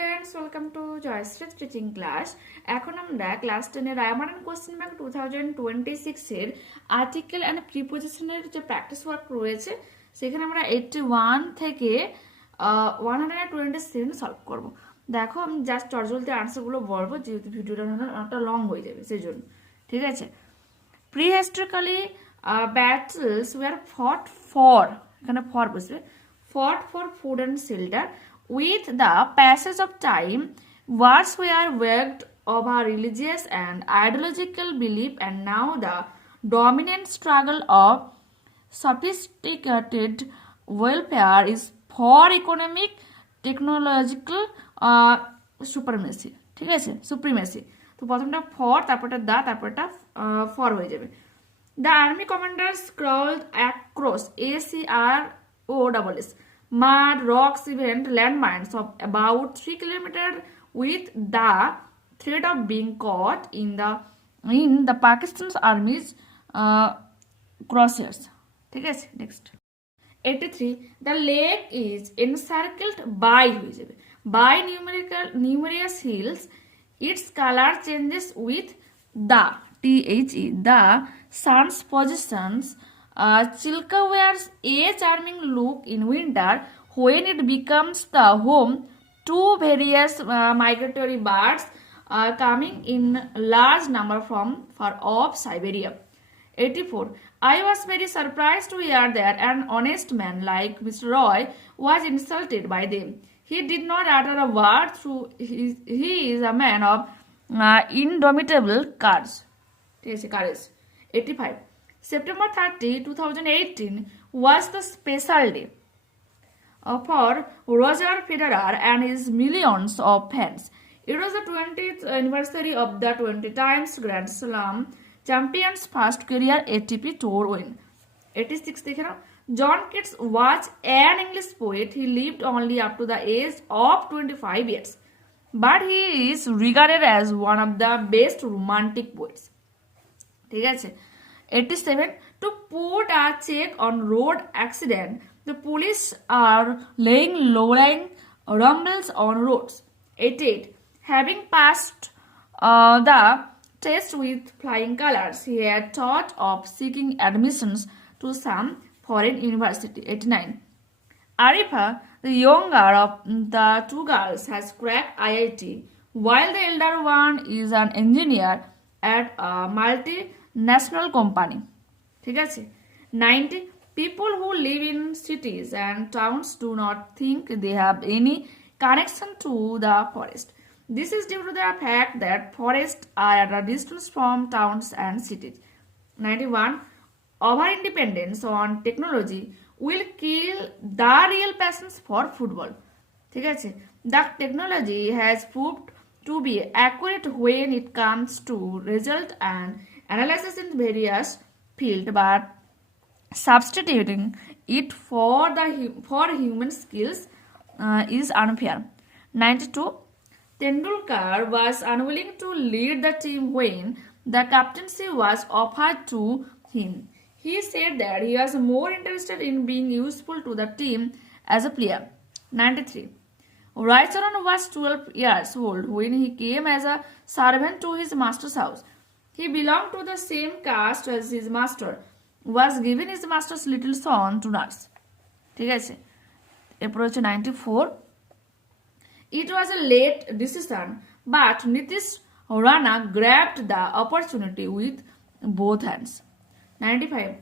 Students, welcome to Jayashree teaching class. এখন আমরা class 10 এর রায়মারান কোশ্চেন ব্যাংক 2026 এর আর্টিকেল অ্যান্ড প্রিপোজিশনের যে প্র্যাকটিস ওয়ার্ক রয়েছে সেখানে আমরা 81 থেকে 127 সলভ করব। দেখো, আমি জাস্ট চটজলদি আনসারগুলো বলবো যেহেতু ভিডিওটা অনেকটা লং হয়ে যাবে সেই জন্য। ঠিক আছে। প্রিহিস্টোরিক্যালি ব্যাটলস ওয়ার ফট ফর, এখানে ফর বসবে, fought for food and shelter. With the passage of time, wars were waged over religious and ideological belief, and now the dominant struggle of sophisticated welfare is for economic, technological supremacy. ঠিক আছে, supremacy. তো প্রথমটা for, তারপরটা দা, তারপরটা for হয়ে যাবে। The army commanders crawled across ACROSS mud, rocks, even landmines of about 3 kilometers with the threat of being caught in the Pakistan's army's crosshairs. ঠিক আছে, next. 83. The lake is encircled by numerous hills. Its color changes with the the sun's positions. Chilka wears a charming look in winter when it becomes the home to various migratory birds coming in large number from far off Siberia. 84. I was very surprised to hear that an honest man like Mr. Roy was insulted by them. He did not utter a word through he is a man of indomitable courage. 85. September 30, 2018 was the special day for Roger Federer and his millions of fans. It was the 20th anniversary of the 20 times Grand Slam champion's first career ATP Tour win. 86. John Keats was an English poet. He lived only up to the age of 25 years, but he is regarded as one of the best romantic poets. ঠিক আছে। 87. To put a check on road accident, the police are laying low-lying rumbles on roads. 88. Having passed the test with flying colors, he had thought of seeking admissions to some foreign university. 89. Arifa, the younger of the two girls, has cracked IIT, while the elder one is an engineer at a multinational company. ঠিক আছে। 90. People who live in cities and towns do not think they have any connection to the forest. This is due to the fact that forests are at a distance from towns and cities. 91. Over-independence on technology will kill the real passions for football. ঠিক আছে। The technology has proved to be accurate when it comes to result and analysis in various fields, but substituting it for human skills is unfair. 92. Tendulkar was unwilling to lead the team when the captaincy was offered to him. He said that he was more interested in being useful to the team as a player. 93. Raicharan was 12 years old when he came as a servant to his master's house. He belonged to the same caste as his master, was given his master's little son to nurse. ঠিক আছে। এরপর হচ্ছে 94. It was a late decision, but Nitish Rana grabbed the opportunity with both hands. 95.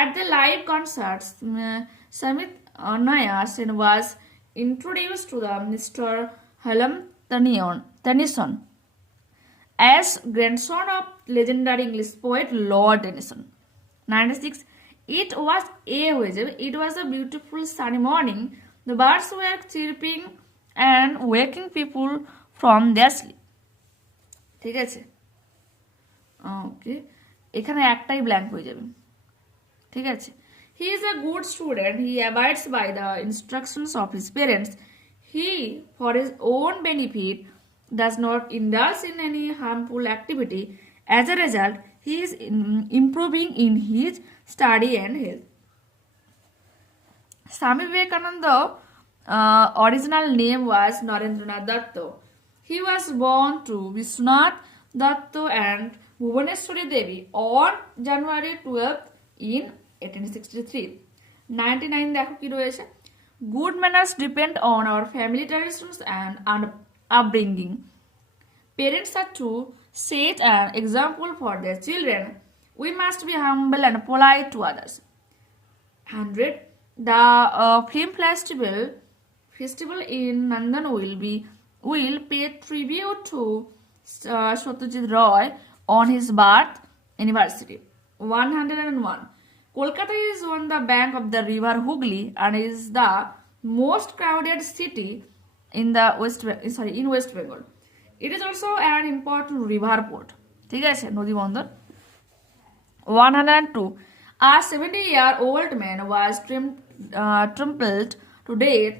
At the live concerts, Samit Naya Sen was introduced to the Mr. Hallam Tennyson as grandson of legendary English poet Lord Tennyson. 96. It was a beautiful sunny morning. The birds were chirping and waking people from their sleep. ঠিক আছে। ওকে, এখানে একটাই blank হয়ে যাবে। ঠিক আছে। He is a good student. He abides by the instructions of his parents. He, for his own benefit, does not indulge in any harmful activity. As a result, he is improving in his study and health. Swami Vivekananda original name was Narendranath Datta. He was born to Vishwanath Datta and Bhuvaneshwari Devi on January 12th in 1863. 99 দেখো কি রয়েছে Good manners depend on our family traditions and upbringing. Parents are to set an example for their children. We must be humble and polite to others. 100. The film festival in London will pay tribute to Satyajit Roy on his birth anniversary. 101. Kolkata is on the bank of the river Hooghly and is the most crowded city in West Bengal. It is also an important river port. ঠিক আছে নদী বন্দর 102. A 70-year-old man was trampled to death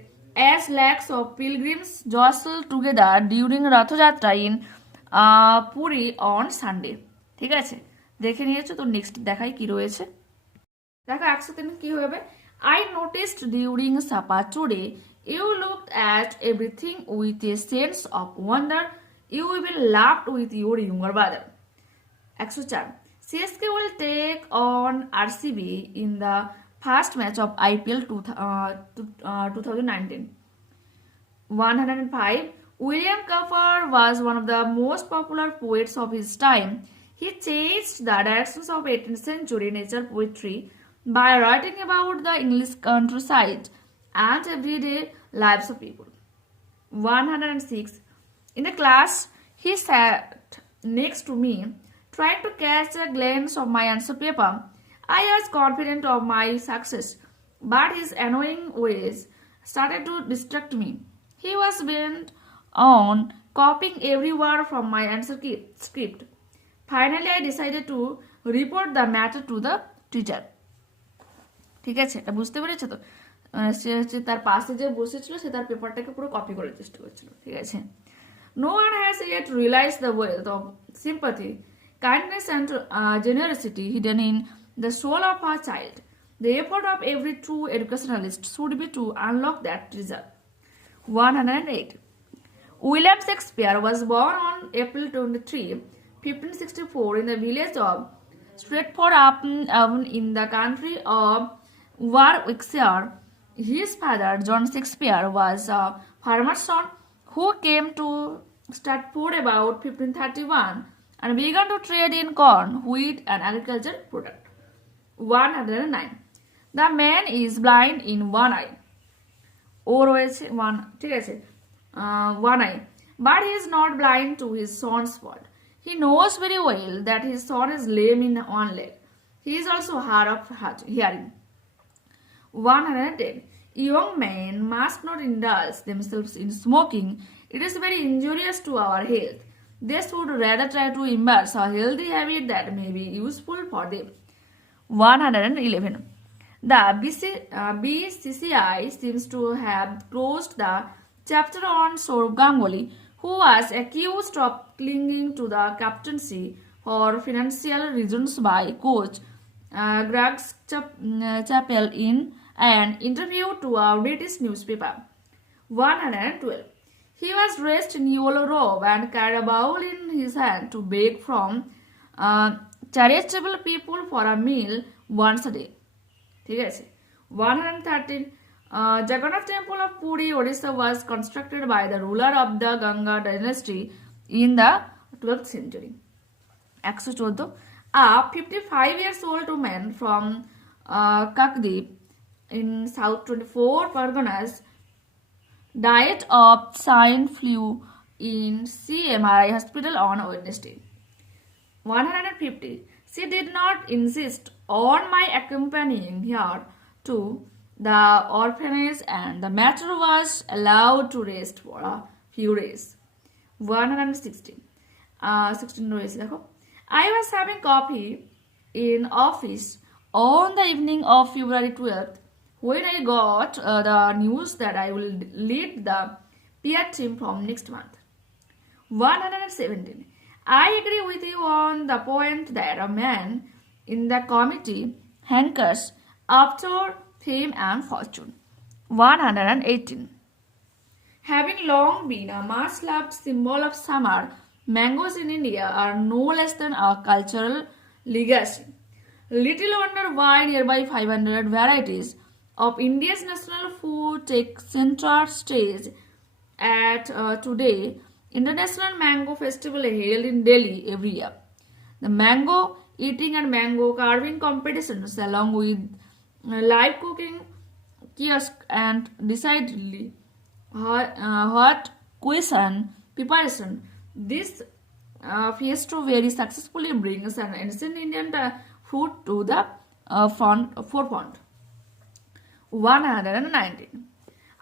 as lakhs of pilgrims jostled together during Rath Yatra in Puri on Sunday. ঠিক আছে দেখে নিয়েছো তো next দেখাই কি রয়েছে দেখো 103 কি হবে I noticed during supper today you looked at everything with a sense of wonder. You even laughed with your younger brother. 104. CSK will take on RCB in the first match of IPL 2019. 105. William Cowper was one of the most popular poets of his time. He changed the directions of 18th century nature poetry by writing about the English countryside and everyday lives of people. 106. In the class, he sat next to me, trying to catch a glance of my answer paper. I was confident of my success, but his annoying ways started to distract me. He was bent on copying every word from my answer script. Finally, I decided to report the matter to the teacher. ঠিক আছে এটা বুঝতে পেরেছো তো সে হচ্ছে তার পাশে যে বসেছিল সে তার পেপারটাকে পুরো কপি করার চেষ্টা করছিল ঠিক আছে No one has yet realized the wealth of sympathy, kindness and generosity hidden in the soul of a child. The effort of every true educationalist should be to unlock that treasure. 108. William Shakespeare was born on April 23, 1564 in the village of Stratford-upon-Avon in the county of Warwickshire. His father, John Shakespeare, was a farmer's son who came to Stratford about 1531 and began to trade in corn, wheat and agriculture product. 109. The man is blind in one eye. ও রয়েছে ঠিক আছে one eye. But he is not blind to his son's fault. He knows very well that his son is lame in one leg. He is also hard of hearing. 110. Young men must not indulge themselves in smoking. It is very injurious to our health. They should rather try to immerse a healthy habit that may be useful for them. 111. The BCCI seems to have closed the chapter on Saurav Ganguly, who was accused of clinging to the captaincy for financial reasons by coach Greg Chappell in an interview to a British newspaper. 112. He was dressed in yellow robe and carried a bowl in his hand to beg from charitable people for a meal once a day. ঠিক আছে 113. Jagannath temple of Puri, Odisha was constructed by the ruler of the Ganga dynasty in the 12th century. 114. A 55-year-old man from Kakdeep in South 24 Parganas died of swine flu in CMRI hospital on Wednesday. 150. She did not insist on my accompanying her to the orphanage and the matter was allowed to rest for a few days. 116. 16 রয়েছে দেখো I was having coffee in office on the evening of February 12th when I got the news that I will lead the peer team from next month. 117. I agree with you on the point that a man in the committee hankers after fame and fortune. 118. Having long been a much loved symbol of summer, mangoes in India are no less than a cultural legacy. Little wonder why nearby 500 varieties of India's national food take center stage at today International Mango Festival held in Delhi every year. The mango eating and mango carving competitions, along with live cooking kiosk and decidedly hot cuisine preparation, this feast very successfully brings an ancient Indian food to the forefront. 119.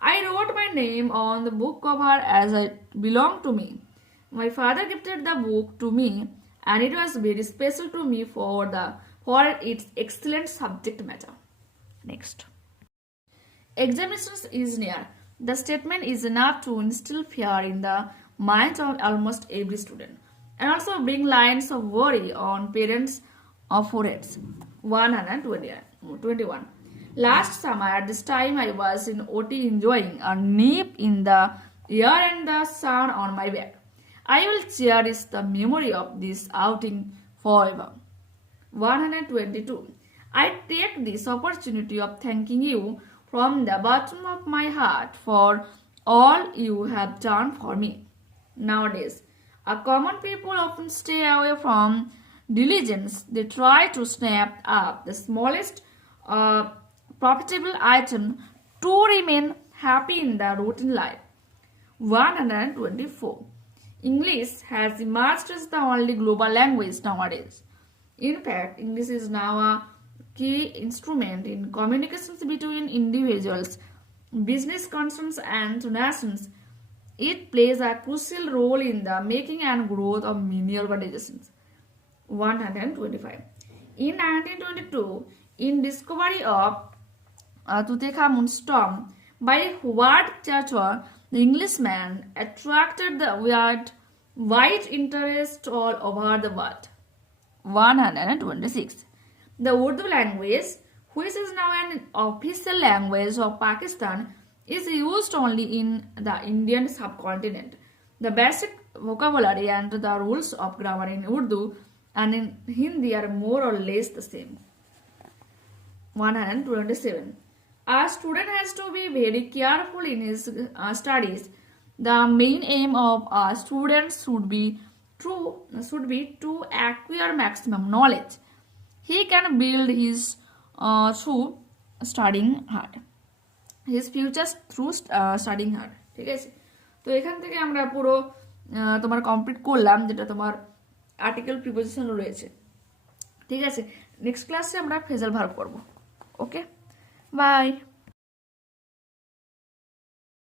I wrote my name on the book cover as it belonged to me. My father gifted the book to me, and it was very special to me for its excellent subject matter. Next. Examinations is near. The statement is enough to instill fear in the minds of almost every student, and also bring lines of worry on parents' foreheads. 121. Last summer, at this time, I was in OT enjoying a nip in the air and the sun on my back. I will cherish the memory of this outing forever. 122. I take this opportunity of thanking you from the bottom of my heart for all you have done for me. Nowadays, common people often stay away from diligence. They try to snap up the smallest profitable item to remain happy in the routine life. 124. English has emerged as the only global language nowadays. In fact, English is now a key instrument in communications between individuals, business concerns, and nations. It plays a crucial role in the making and growth of many organizations. 125. In 1922, in discovery of Tutankhamun's tomb by Howard Carter, the Englishman attracted the wide interest all over the world. 126. The Urdu language, which is now an official language of Pakistan, is used only in the Indian subcontinent. The basic vocabulary and the rules of grammar in Urdu and in Hindi are more or less the same. 127. A student has to be very careful in his studies. The main aim of a student should be to acquire maximum knowledge. He can build his through studying hard. His future through studying hard. ঠিক আছে, তো এখান থেকে আমরা পুরো তোমার complete করলাম, যেটা তোমার আর্টিকেল প্রিপোজিশন রয়েছে। ঠিক আছে, নেক্সট ক্লাসে আমরা ফ্রেজাল ভার্ব করব। ওকে, বাই।